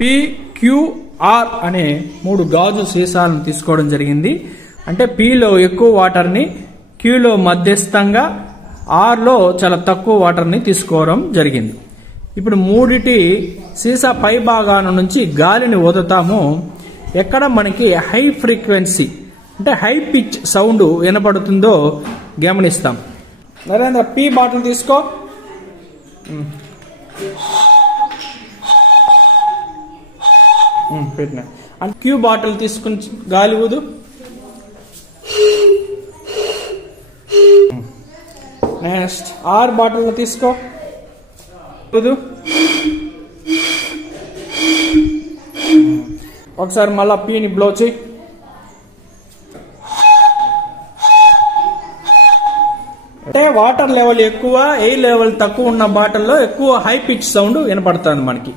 PQR అనే 3 గాజు సీసాలను తీసుకోవడం జరిగింది. అంటే Pలో ఎక్కువ వాటర్ని, Qలో మధ్యస్థంగా, Rలో చాలా తక్కువ వాటర్ని తీసుకోవడం జరిగింది. ఇప్పుడు మూడిటి సీసా పై భాగాల నుంచి గాలిని వదులుతాము. ఎక్కడ మనకి హై ఫ్రీక్వెన్సీ అంటే హై పిచ్ సౌండ్ వినపడుతుందో గమనిస్తాం. నరేంద్ర, P బాటిల్ తీసుకో. పెట్టిన అంటే Q బాటిల్ తీసుకుని గాలి ఊదు. నెక్స్ట్ R బాటిల్ తీసుకో, ఊదు. ఒకసారి మళ్ళా Pని బ్లో చేయి. అంటే వాటర్ లెవెల్ ఎక్కువ, ఎయిర్ లెవెల్ తక్కువ ఉన్న బాటిల్లో ఎక్కువ హై పిచ్ సౌండ్ వినపడుతుంది మనకి.